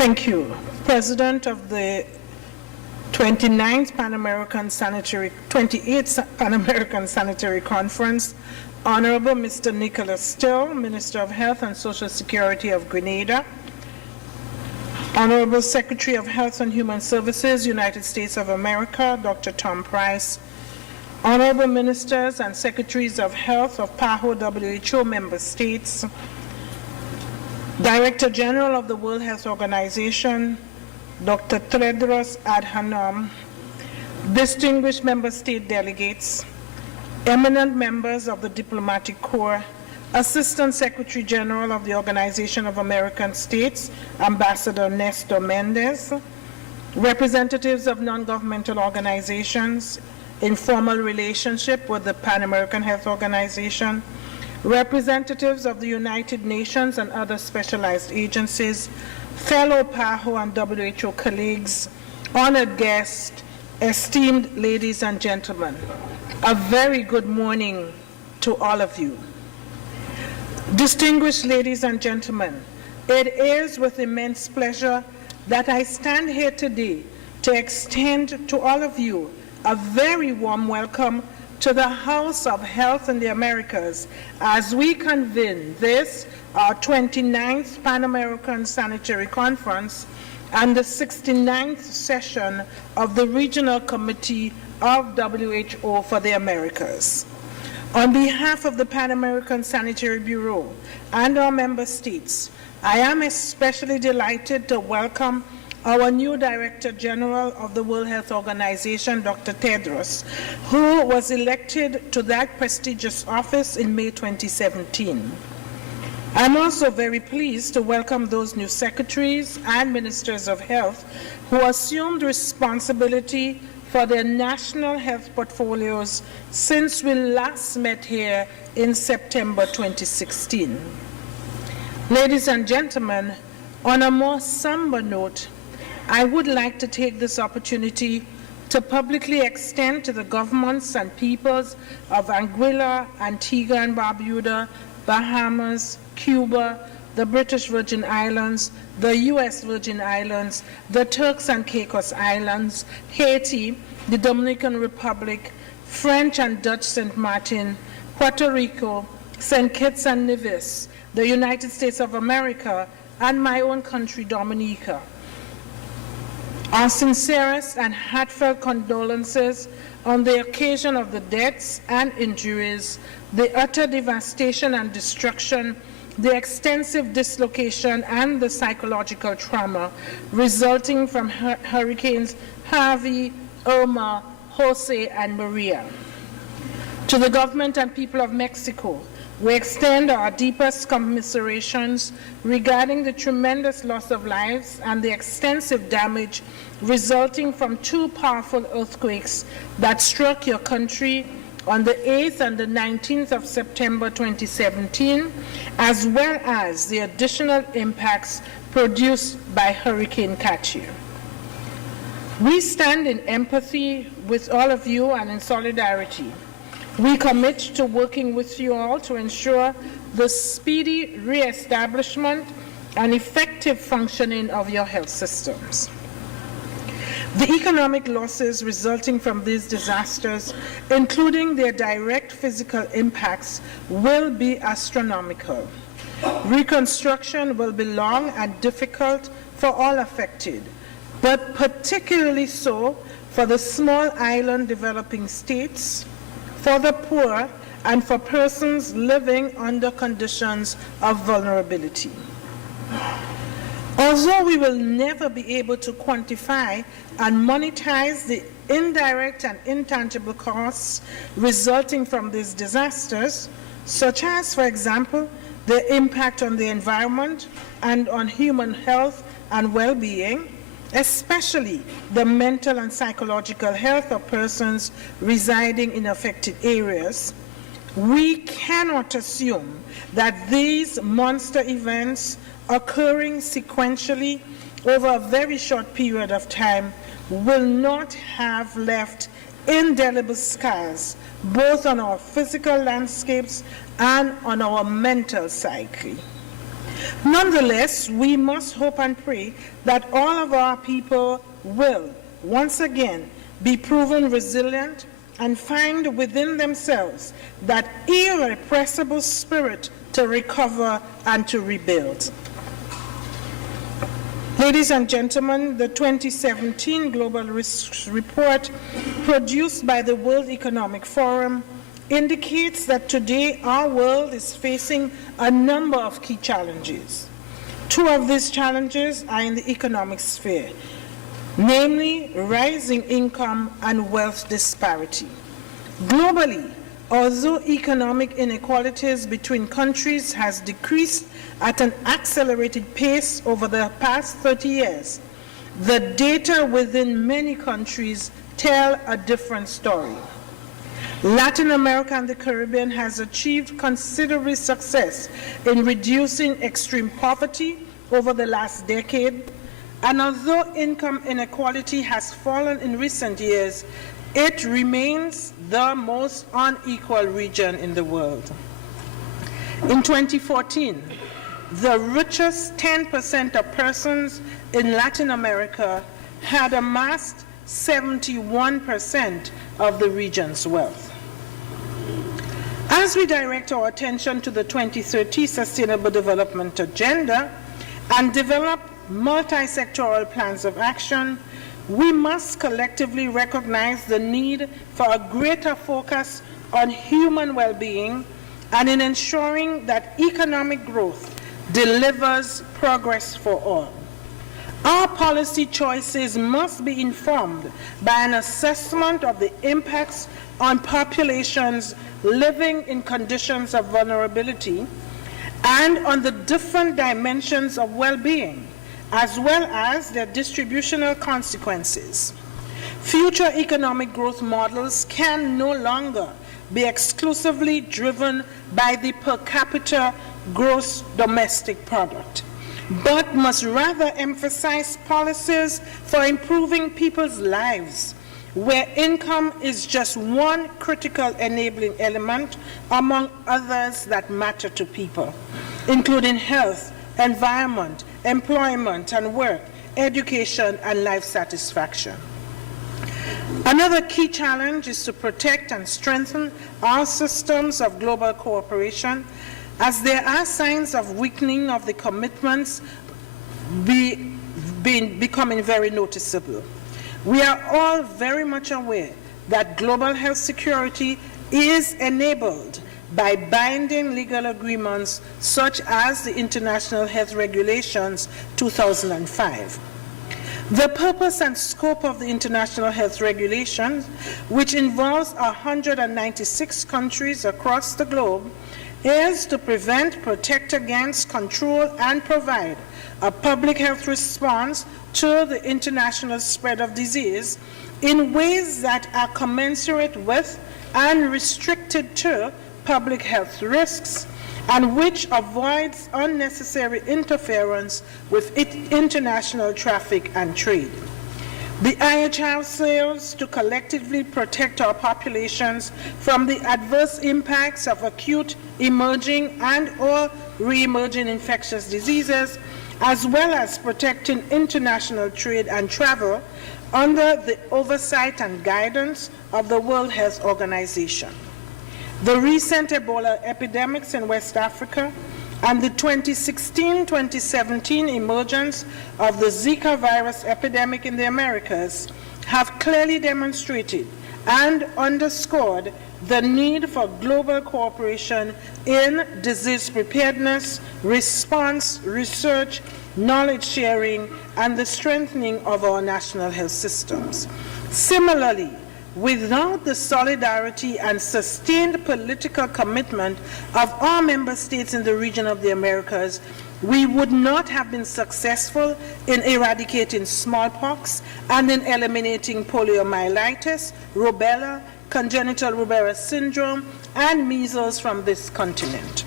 Thank you. President of the 28th Pan American Sanitary Conference, Honorable Mr. Nicholas Still, Minister of Health and Social Security of Grenada, Honorable Secretary of Health and Human Services, United States of America, Dr. Tom Price, Honorable Ministers and Secretaries of Health of PAHO WHO member states, Director General of the World Health Organization, Dr. Tedros Adhanom, distinguished member state delegates, eminent members of the Diplomatic Corps, Assistant Secretary General of the Organization of American States, Ambassador Nestor Mendez, representatives of non-governmental organizations, informal relationship with the Pan American Health Organization, representatives of the United Nations and other specialized agencies, fellow PAHO and WHO colleagues, honored guests, esteemed ladies and gentlemen, a very good morning to all of you. Distinguished ladies and gentlemen, it is with immense pleasure that I stand here today to extend to all of you a very warm welcome to the House of Health in the Americas as we convene this, our 29th Pan American Sanitary Conference and the 69th session of the Regional Committee of WHO for the Americas. On behalf of the Pan American Sanitary Bureau and our member states, I am especially delighted to welcome our new Director General of the World Health Organization, Dr. Tedros, who was elected to that prestigious office in May 2017. I'm also very pleased to welcome those new secretaries and ministers of health who assumed responsibility for their national health portfolios since we last met here in September 2016. Ladies and gentlemen, on a more somber note, I would like to take this opportunity to publicly extend to the governments and peoples of Anguilla, Antigua and Barbuda, Bahamas, Cuba, the British Virgin Islands, the U.S. Virgin Islands, the Turks and Caicos Islands, Haiti, the Dominican Republic, French and Dutch St. Martin, Puerto Rico, St. Kitts and Nevis, the United States of America, and my own country, Dominica. Our sincerest and heartfelt condolences on the occasion of the deaths and injuries, the utter devastation and destruction, the extensive dislocation and the psychological trauma resulting from hurricanes Harvey, Irma, Jose, and Maria. To the government and people of Mexico, we extend our deepest commiserations regarding the tremendous loss of lives and the extensive damage resulting from two powerful earthquakes that struck your country on the 8th and the 19th of September 2017, as well as the additional impacts produced by Hurricane Katrina. We stand in empathy with all of you and in solidarity. We commit to working with you all to ensure the speedy reestablishment and effective functioning of your health systems. The economic losses resulting from these disasters, including their direct physical impacts, will be astronomical. Reconstruction will be long and difficult for all affected, but particularly so for the small island developing states, for the poor, and for persons living under conditions of vulnerability. Although we will never be able to quantify and monetize the indirect and intangible costs resulting from these disasters, such as, for example, the impact on the environment and on human health and well-being, especially the mental and psychological health of persons residing in affected areas, we cannot assume that these monster events occurring sequentially over a very short period of time will not have left indelible scars both on our physical landscapes and on our mental psyche. Nonetheless, we must hope and pray that all of our people will, once again, be proven resilient and find within themselves that irrepressible spirit to recover and to rebuild. Ladies and gentlemen, the 2017 Global Risks Report produced by the World Economic Forum indicates that today our world is facing a number of key challenges. Two of these challenges are in the economic sphere, namely rising income and wealth disparity. Globally, although economic inequalities between countries has decreased at an accelerated pace over the past 30 years, the data within many countries tell a different story. Latin America and the Caribbean has achieved considerable success in reducing extreme poverty over the last decade, and although income inequality has fallen in recent years, it remains the most unequal region in the world. In 2014, the richest 10% of persons in Latin America had amassed 71% of the region's wealth. As we direct our attention to the 2030 Sustainable Development Agenda and develop multi-sectoral plans of action, we must collectively recognize the need for a greater focus on human well-being and in ensuring that economic growth delivers progress for all. Our policy choices must be informed by an assessment of the impacts on populations living in conditions of vulnerability and on the different dimensions of well-being, as well as their distributional consequences. Future economic growth models can no longer be exclusively driven by the per capita gross domestic product, but must rather emphasize policies for improving people's lives, where income is just one critical enabling element among others that matter to people, including health, environment, employment and work, education, and life satisfaction. Another key challenge is to protect and strengthen our systems of global cooperation, as there are signs of weakening of the commitments becoming very noticeable. We are all very much aware that global health security is enabled by binding legal agreements such as the International Health Regulations 2005. The purpose and scope of the International Health Regulations, which involves 196 countries across the globe, is to prevent, protect against, control, and provide a public health response to the international spread of disease in ways that are commensurate with and restricted to public health risks, and which avoids unnecessary interference with international traffic and trade. The IHR serves to collectively protect our populations from the adverse impacts of acute, emerging, and/or re-emerging infectious diseases, as well as protecting international trade and travel under the oversight and guidance of the World Health Organization. The recent Ebola epidemics in West Africa and the 2016-2017 emergence of the Zika virus epidemic in the Americas have clearly demonstrated and underscored the need for global cooperation in disease preparedness, response, research, knowledge sharing, and the strengthening of our national health systems. Similarly, without the solidarity and sustained political commitment of our member states in the region of the Americas, we would not have been successful in eradicating smallpox and in eliminating poliomyelitis, rubella, congenital rubella syndrome, and measles from this continent.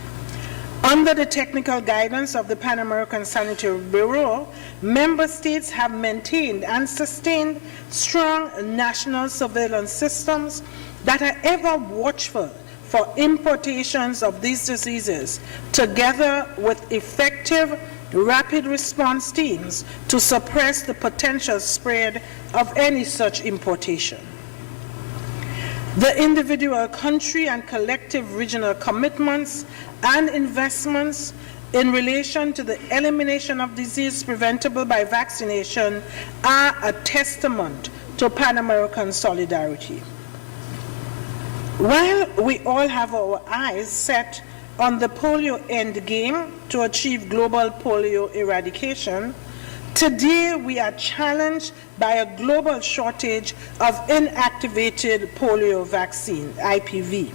Under the technical guidance of the Pan American Sanitary Bureau, member states have maintained and sustained strong national surveillance systems that are ever watchful for importations of these diseases, together with effective rapid response teams to suppress the potential spread of any such importation. The individual country and collective regional commitments and investments in relation to the elimination of disease preventable by vaccination are a testament to Pan-American solidarity. While we all have our eyes set on the polio endgame to achieve global polio eradication, today we are challenged by a global shortage of inactivated polio vaccine, IPV.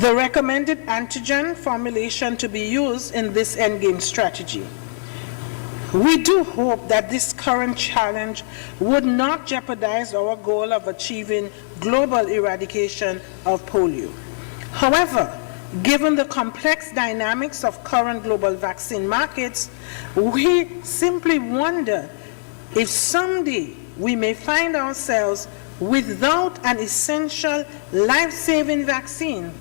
The recommended antigen formulation to be used in this endgame strategy. We do hope that this current challenge would not jeopardize our goal of achieving global eradication of polio. However, given the complex dynamics of current global vaccine markets, we simply wonder if someday we may find ourselves without an essential life-saving vaccine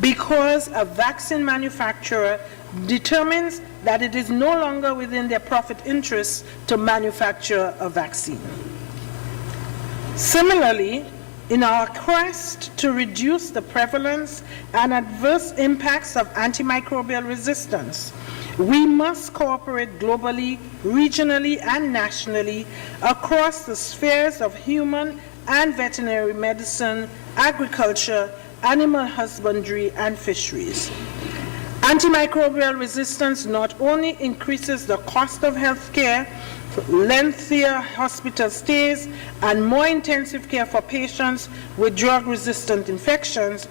because a vaccine manufacturer determines that it is no longer within their profit interests to manufacture a vaccine. Similarly, in our quest to reduce the prevalence and adverse impacts of antimicrobial resistance, we must cooperate globally, regionally, and nationally across the spheres of human and veterinary medicine, agriculture, animal husbandry, and fisheries. Antimicrobial resistance not only increases the cost of health care, lengthier hospital stays, and more intensive care for patients with drug-resistant infections,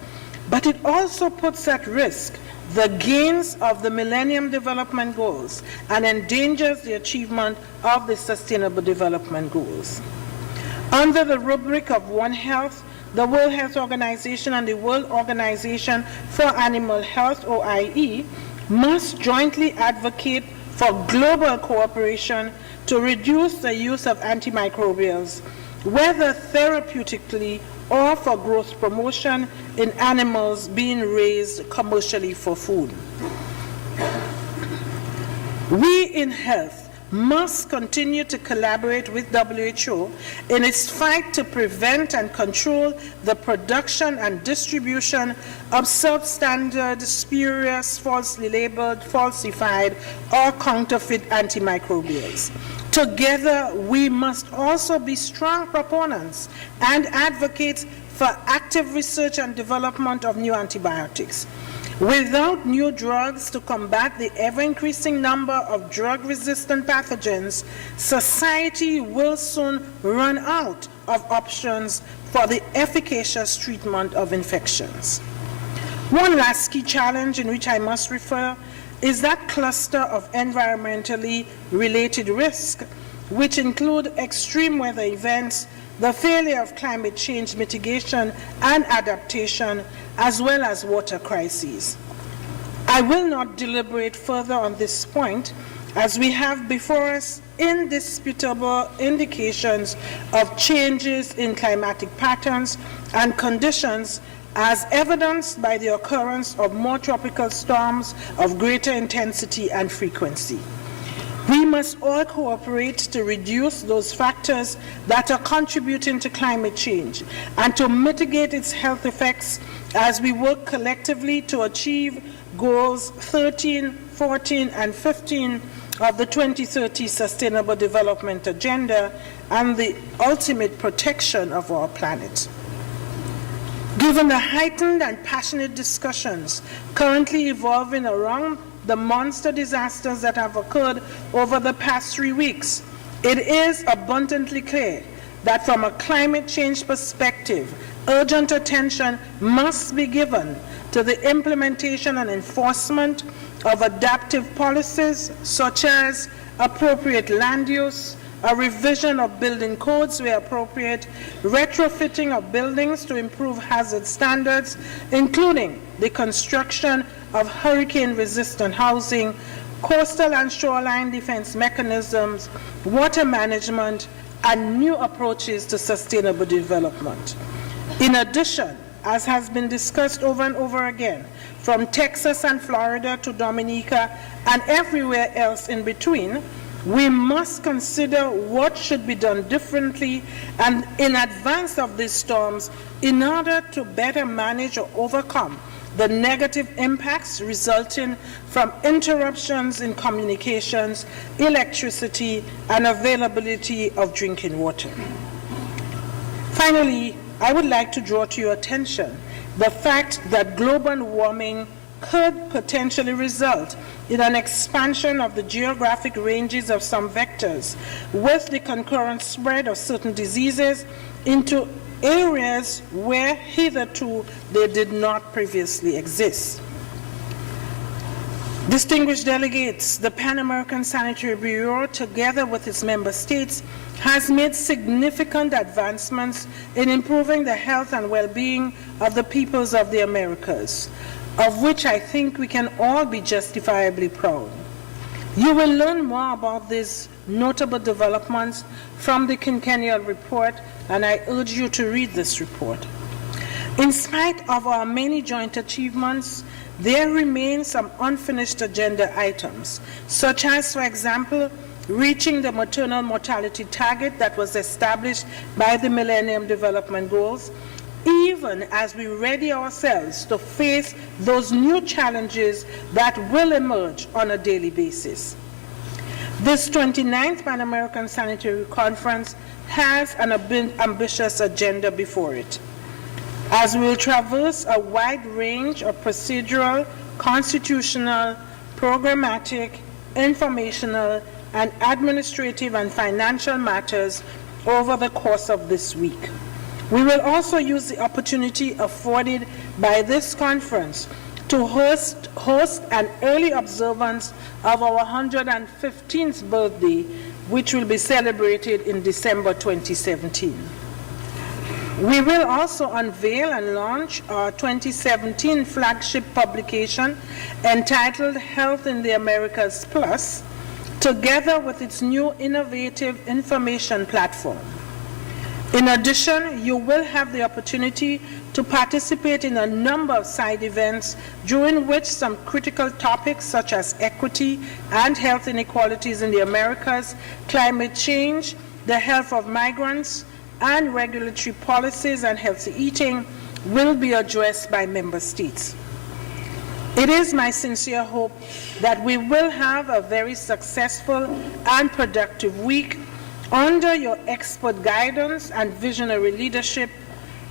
but it also puts at risk the gains of the Millennium Development Goals and endangers the achievement of the Sustainable Development Goals. Under the rubric of One Health, the World Health Organization and the World Organization for Animal Health, OIE, must jointly advocate for global cooperation to reduce the use of antimicrobials, whether therapeutically or for growth promotion in animals being raised commercially for food. We in health must continue to collaborate with WHO in its fight to prevent and control the production and distribution of substandard, spurious, falsely labeled, falsified, or counterfeit antimicrobials. Together, we must also be strong proponents and advocates for active research and development of new antibiotics. Without new drugs to combat the ever-increasing number of drug-resistant pathogens, society will soon run out of options for the efficacious treatment of infections. One last key challenge in which I must refer is that cluster of environmentally related risks, which include extreme weather events, the failure of climate change mitigation and adaptation, as well as water crises. I will not deliberate further on this point, as we have before us indisputable indications of changes in climatic patterns and conditions, as evidenced by the occurrence of more tropical storms of greater intensity and frequency. We must all cooperate to reduce those factors that are contributing to climate change and to mitigate its health effects as we work collectively to achieve goals 13, 14, and 15 of the 2030 Sustainable Development Agenda and the ultimate protection of our planet. Given the heightened and passionate discussions currently evolving around the monster disasters that have occurred over the past 3 weeks, it is abundantly clear that from a climate change perspective, urgent attention must be given to the implementation and enforcement of adaptive policies such as appropriate land use, a revision of building codes where appropriate, retrofitting of buildings to improve hazard standards, including the construction of hurricane-resistant housing, coastal and shoreline defense mechanisms, water management, and new approaches to sustainable development. In addition, as has been discussed over and over again, from Texas and Florida to Dominica and everywhere else in between, we must consider what should be done differently and in advance of these storms in order to better manage or overcome the negative impacts resulting from interruptions in communications, electricity, and availability of drinking water. Finally, I would like to draw to your attention the fact that global warming could potentially result in an expansion of the geographic ranges of some vectors with the concurrent spread of certain diseases into areas where hitherto they did not previously exist. Distinguished delegates, the Pan American Sanitary Bureau, together with its member states, has made significant advancements in improving the health and well-being of the peoples of the Americas, of which I think we can all be justifiably proud. You will learn more about these notable developments from the quinquennial report, and I urge you to read this report. In spite of our many joint achievements, there remain some unfinished agenda items, such as, for example, reaching the maternal mortality target that was established by the Millennium Development Goals, even as we ready ourselves to face those new challenges that will emerge on a daily basis. This 29th Pan American Sanitary Conference has an ambitious agenda before it, as we will traverse a wide range of procedural, constitutional, programmatic, informational, and administrative and financial matters over the course of this week. We will also use the opportunity afforded by this conference to host an early observance of our 115th birthday, which will be celebrated in December 2017. We will also unveil and launch our 2017 flagship publication entitled Health in the Americas Plus, together with its new innovative information platform. In addition, you will have the opportunity to participate in a number of side events during which some critical topics such as equity and health inequalities in the Americas, climate change, the health of migrants, and regulatory policies and healthy eating will be addressed by member states. It is my sincere hope that we will have a very successful and productive week under your expert guidance and visionary leadership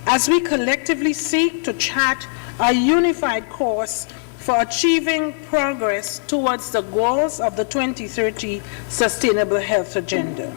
as we collectively seek to chart a unified course for achieving progress towards the goals of the 2030 Sustainable Health Agenda.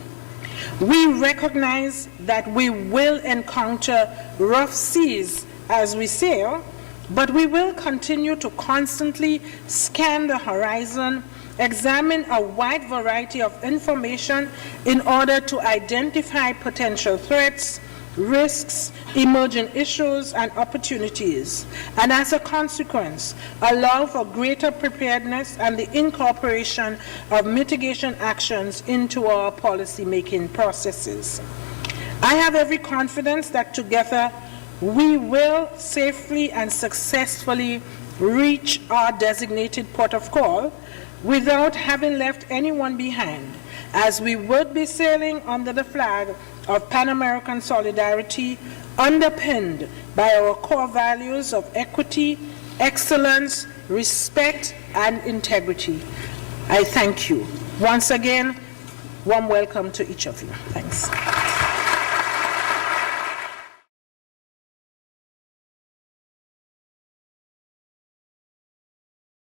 We recognize that we will encounter rough seas as we sail, but we will continue to constantly scan the horizon, examine a wide variety of information in order to identify potential threats, risks, emerging issues, and opportunities, and as a consequence, allow for greater preparedness and the incorporation of mitigation actions into our policy-making processes. I have every confidence that together we will safely and successfully reach our designated port of call without having left anyone behind, as we would be sailing under the flag of Pan-American solidarity, underpinned by our core values of equity, excellence, respect, and integrity. I thank you. Once again, warm welcome to each of you. Thanks.